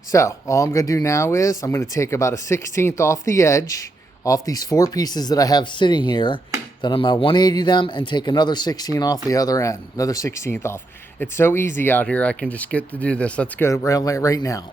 So all I'm going to do now is I'm going to take about a 16th off the edge, off these 4 pieces that I have sitting here. Then I'm going to 180 them and take another 16 off the other end, another 16th off. It's so easy out here. I can just get to do this. Let's go right now.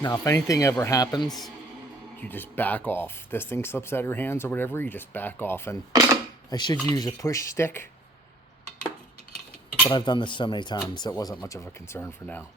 Now, if anything ever happens, you just back off. This thing slips out of your hands or whatever, you just back off. And I should use a push stick, but I've done this so many times, so it wasn't much of a concern for now.